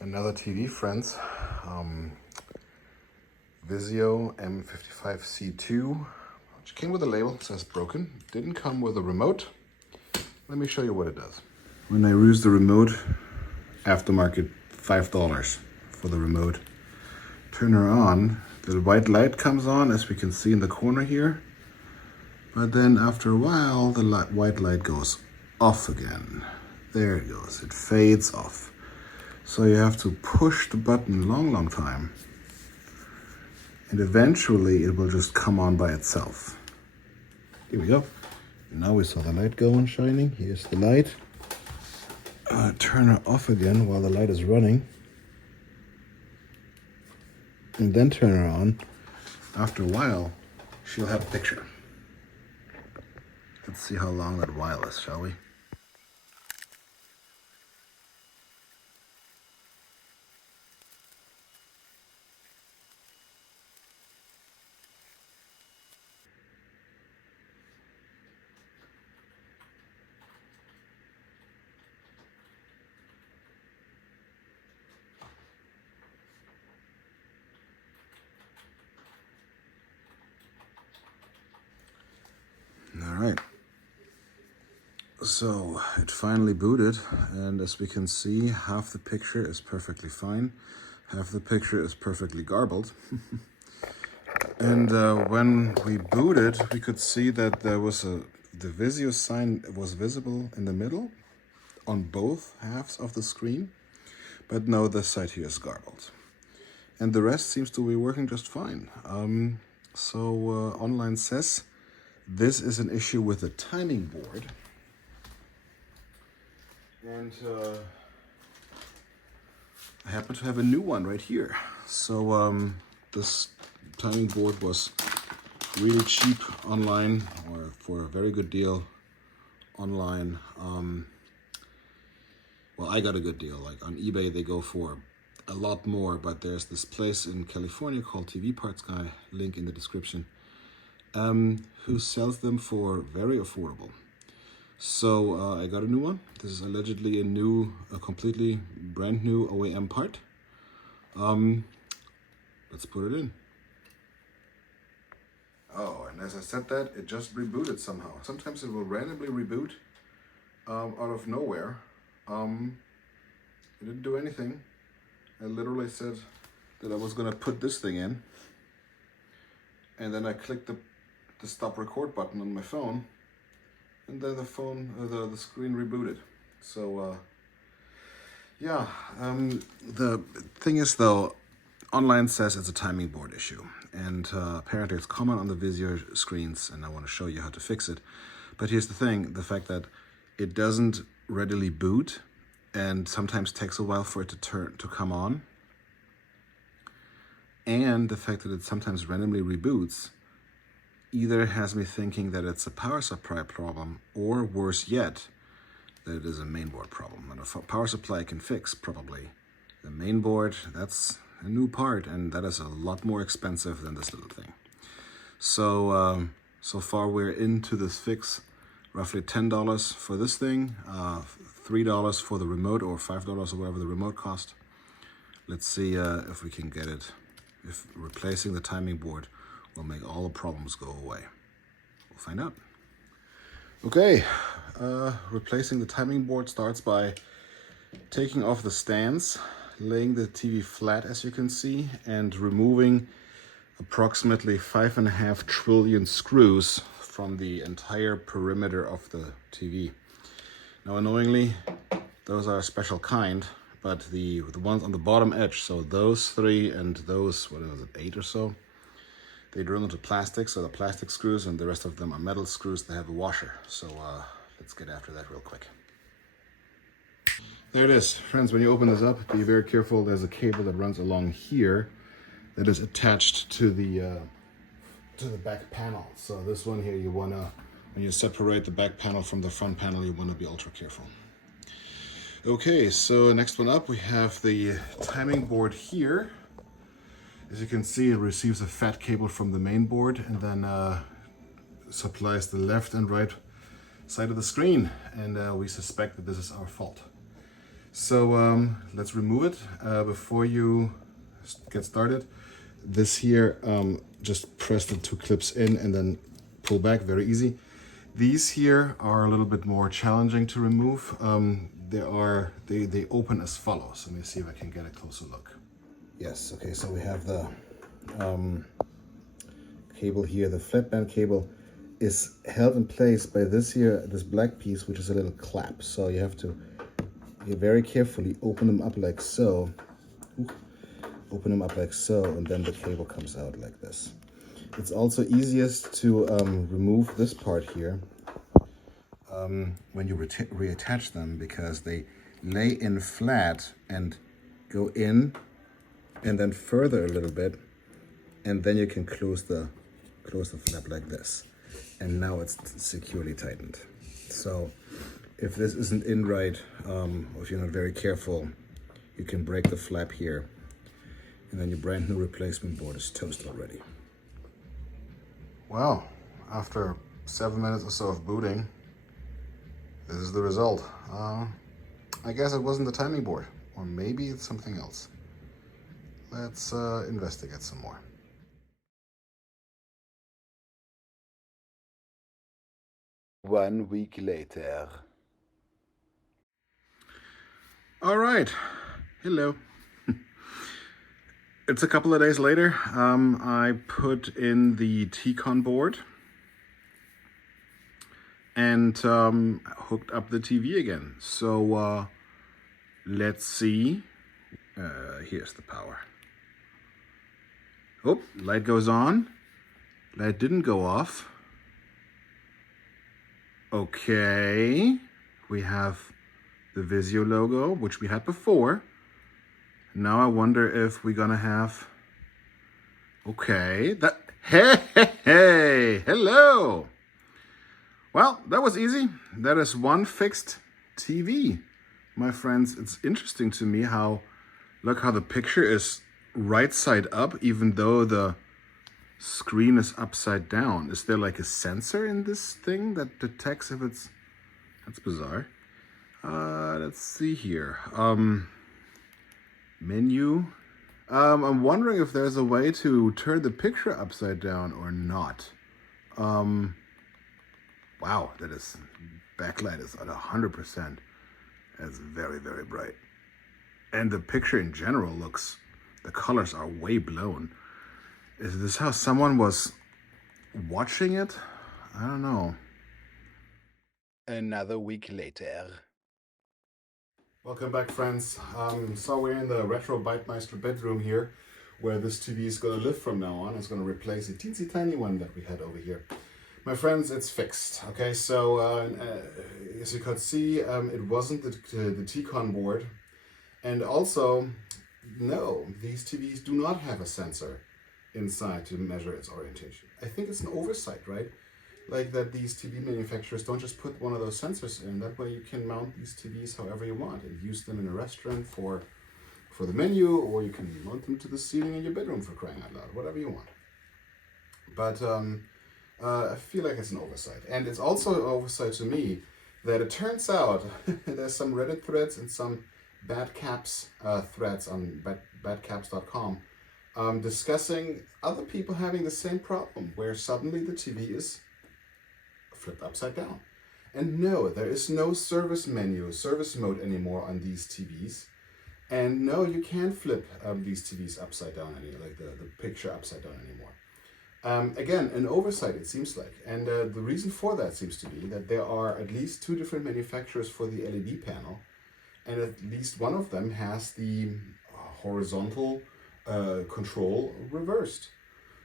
Another TV, friends. Vizio M55-C2, which came with a label, says broken. Didn't come with a remote. Let me show you what it does. When I use the remote, aftermarket $5 for the remote. Turn her on, the white light comes on, as we can see in the corner here. But then after a while, the white light goes off again. There it goes, it fades off. So you have to push the button a long time. And eventually it will just come on by itself. Here we go. Now we saw the light going, shining. Here's the light. Turn her off again while the light is running. And then turn her on. After a while, she'll have a picture. Let's see how long that while is, shall we? All right. So it finally booted, and as we can see, half the picture is perfectly fine, half the picture is perfectly garbled. And when we booted, we could see that there was the Vizio sign was visible in the middle on both halves of the screen, but no, this side here is garbled. And the rest seems to be working just fine. Online says this is an issue with the timing board. And I happen to have a new one right here. So this timing board was really cheap online, or for a very good deal online. Well, I got a good deal. Like on eBay, they go for a lot more, but there's this place in California called TV Parts Guy, link in the description, who sells them for very affordable. So I got a new one. This is allegedly a completely brand new OEM part. Let's put it in. Oh, and as I said that, it just rebooted somehow. Sometimes it will randomly reboot out of nowhere. It didn't do anything. I literally said that I was gonna put this thing in, and then I clicked the stop record button on my phone, and then the screen rebooted. So yeah, the thing is though, online says it's a timing board issue, and apparently it's common on the Vizio screens, and I want to show you how to fix it. But here's the thing, the fact that it doesn't readily boot, and sometimes takes a while for it to come on, and the fact that it sometimes randomly reboots either has me thinking that it's a power supply problem, or worse yet, that it is a mainboard problem. And a power supply can fix, probably. The mainboard, that's a new part, and that is a lot more expensive than this little thing. So so far we're into this fix, roughly $10 for this thing, $3 for the remote, or $5 or whatever the remote cost. Let's see if we can get it, if replacing the timing board will make all the problems go away. We'll find out. Okay, replacing the timing board starts by taking off the stands, laying the TV flat, as you can see, and removing approximately 5.5 trillion screws from the entire perimeter of the TV. Now, annoyingly, those are a special kind, but the ones on the bottom edge, so those three and those, what is it, 8 or so, they drill into plastic, so the plastic screws, and the rest of them are metal screws that have a washer. So let's get after that real quick. There it is. Friends, when you open this up, be very careful. There's a cable that runs along here that is attached to the back panel. So this one here, you wanna, when you separate the back panel from the front panel, you wanna be ultra careful. Okay, so next one up, we have the timing board here. As you can see, it receives a fat cable from the main board, and then supplies the left and right side of the screen. And we suspect that this is our fault. So let's remove it. Before you get started, this here, just press the two clips in and then pull back, very easy. These here are a little bit more challenging to remove. They open as follows. Let me see if I can get a closer look. Yes, okay, so we have the cable here. The flat band cable is held in place by this black piece, which is a little clap. So you have to very carefully open them up like so. Open them up like so, and then the cable comes out like this. It's also easiest to remove this part here when you reattach them, because they lay in flat and go in and then further a little bit, and then you can close the flap like this, and now it's securely tightened. So if this isn't in right, or if you're not very careful, you can break the flap here, and then your brand new replacement board is toast already. Well, after 7 minutes or so of booting, this is the result. I guess it wasn't the timing board, or maybe it's something else. Let's investigate some more. One week later. All right, hello. It's a couple of days later. I put in the T-Con board and hooked up the TV again. So let's see. Here's the power. Oh, light goes on. Light didn't go off. Okay, we have the Vizio logo, which we had before. Now I wonder if we're gonna have, okay, hey, hello. Well, that was easy. That is one fixed TV. My friends, it's interesting to me look how the picture is right side up, even though the screen is upside down. Is there like a sensor in this thing that detects if it's, that's bizarre. Let's see here. Menu. I'm wondering if there's a way to turn the picture upside down or not. Wow, backlight is at 100%. That's very, very bright. And the picture in general the colors are way blown. Is this how someone was watching it? I don't know. Another week later. Welcome back, friends. So we're in the Retro Bytemeister bedroom here, where this TV is going to live from now on. It's going to replace a teensy tiny one that we had over here. My friends, it's fixed. Okay, so as you could see, it wasn't the T-Con board. And also, no, these TVs do not have a sensor inside to measure its orientation. I think it's an oversight, right? Like that these TV manufacturers don't just put one of those sensors in. That way you can mount these TVs however you want and use them in a restaurant for the menu, or you can mount them to the ceiling in your bedroom, for crying out loud, whatever you want. But I feel like it's an oversight. And it's also an oversight to me that it turns out there's some Reddit threads and some bad caps threads on badcaps.com discussing other people having the same problem, where suddenly the TV is flipped upside down. And no, there is no service mode anymore on these TVs. And no, you can't flip these TVs upside down like the picture upside down anymore. Again, an oversight, it seems like. And the reason for that seems to be that there are at least 2 different manufacturers for the LED panel. And at least one of them has the horizontal control reversed.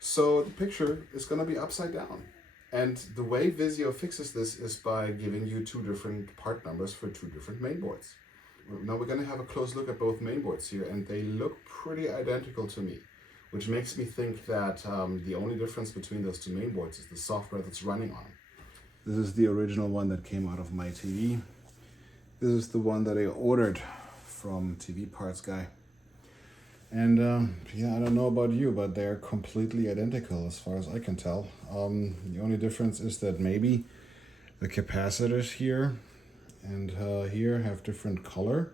So the picture is going to be upside down. And the way Vizio fixes this is by giving you 2 different part numbers for 2 different mainboards. Now we're going to have a close look at both mainboards here, and they look pretty identical to me, which makes me think that the only difference between those 2 mainboards is the software that's running on them. This is the original one that came out of my TV. This is the one that I ordered from TV Parts Guy. And yeah, I don't know about you, but they're completely identical as far as I can tell. The only difference is that maybe the capacitors here and here have different color.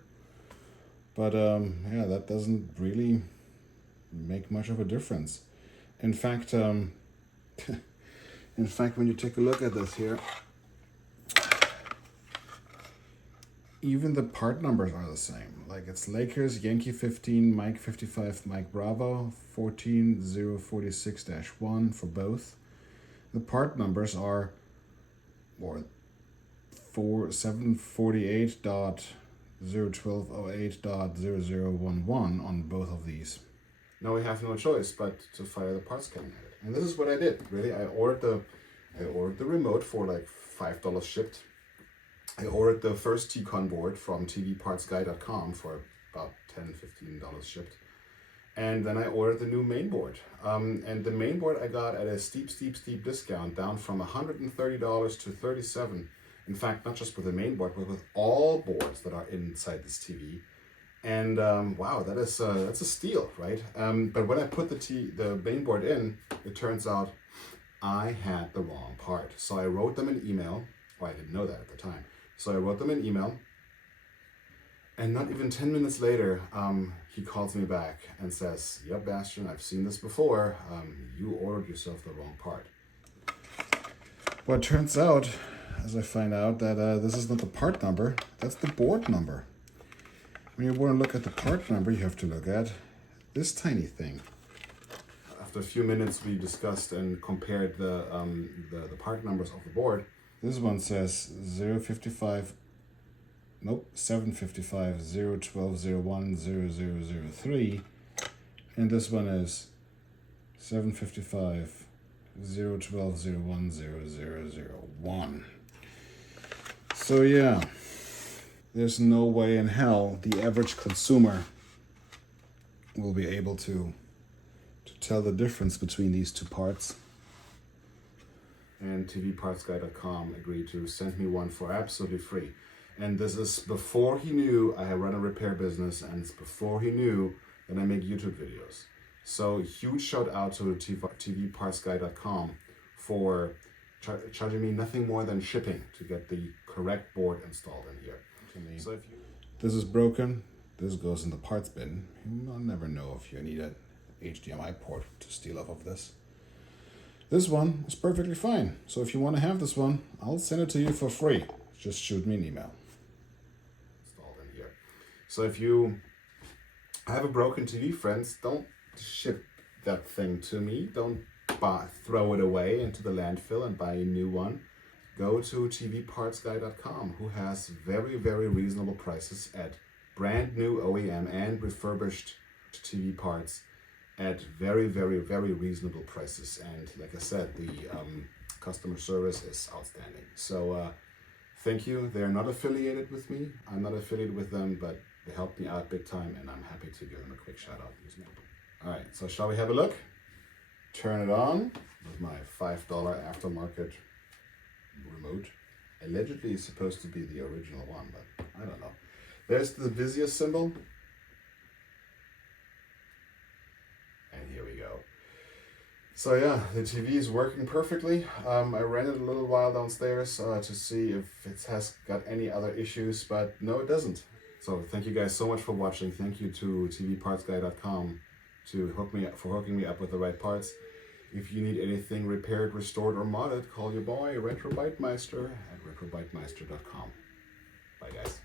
But yeah, that doesn't really make much of a difference. In fact, in fact, when you take a look at this here, even the part numbers are the same. Like it's Lakers, Yankee 15, Mike 55, Mike Bravo, 14046-1 for both. The part numbers are 748.01208.0011 on both of these. Now we have no choice but to fire the parts cabinet. And this is what I did. Really, I ordered the remote for like $5 shipped. I ordered the first T-Con board from tvpartsguy.com for about $10-15 shipped. And then I ordered the new main board. And the main board I got at a steep discount, down from $130 to $37. In fact, not just with the main board, but with all boards that are inside this TV. And wow, that's a steal, right? But when I put the main board in, it turns out I had the wrong part. So I wrote them an email. Well, I didn't know that at the time. So I wrote them an email. And not even 10 minutes later, he calls me back and says, "Yep, Bastian, I've seen this before. You ordered yourself the wrong part." Well, it turns out, as I find out, that this is not the part number, that's the board number. When you want to look at the part number, you have to look at this tiny thing. After a few minutes, we discussed and compared the part numbers of the board. This one says 755 01201 0003, and this one is 755 01201 0001. So yeah, there's no way in hell the average consumer will be able to tell the difference between these two parts. And tvpartsguy.com agreed to send me one for absolutely free. And this is before he knew I had run a repair business, and it's before he knew that I make YouTube videos. So huge shout out to tvpartsguy.com for charging me nothing more than shipping to get the correct board installed in here. So if this is broken, this goes in the parts bin. You'll never know if you need an HDMI port to steal off of this. This one is perfectly fine. So if you want to have this one, I'll send it to you for free. Just shoot me an email. Installed in here. So if you have a broken TV, friends, don't ship that thing to me. Don't throw it away into the landfill and buy a new one. Go to tvpartsguy.com, who has very, very reasonable prices at brand new OEM and refurbished TV parts at very, very, very reasonable prices. And like I said, the customer service is outstanding. So thank you. They're not affiliated with me. I'm not affiliated with them, but they helped me out big time, and I'm happy to give them a quick shout out. All right, so shall we have a look? Turn it on with my $5 aftermarket remote. Allegedly it's supposed to be the original one, but I don't know. There's the Vizio symbol. And here we go. So yeah, the TV is working perfectly. I ran it a little while downstairs to see if it has got any other issues, but no, it doesn't. So thank you guys so much for watching. Thank you to tvpartsguy.com for hooking me up with the right parts. If you need anything repaired, restored, or modded, call your boy RetroBiteMeister at retrobitemeister.com. Bye guys.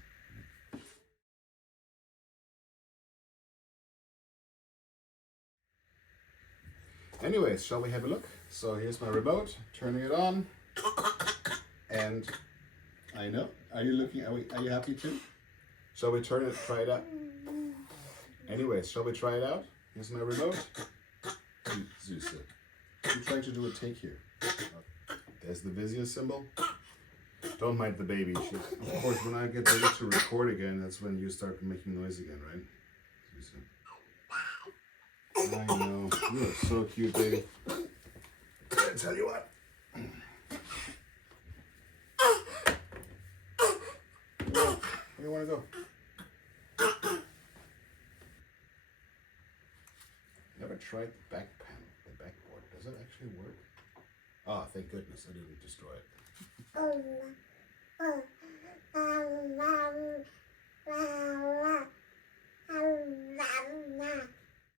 Anyways, shall we have a look? So here's my remote, turning it on, and I know. Are you looking? Are you happy too? Shall we try it out? Anyways, shall we try it out? Here's my remote. Süße. I'm trying to do a take here. There's the Vizio symbol. Don't mind the baby. Of course, when I get ready to record again, that's when you start making noise again, right? Süße. I know. You are so cute, baby. I tell you what. Where do you want to go? Never tried the back panel, the backboard. Does it actually work? Ah, thank goodness I didn't destroy it.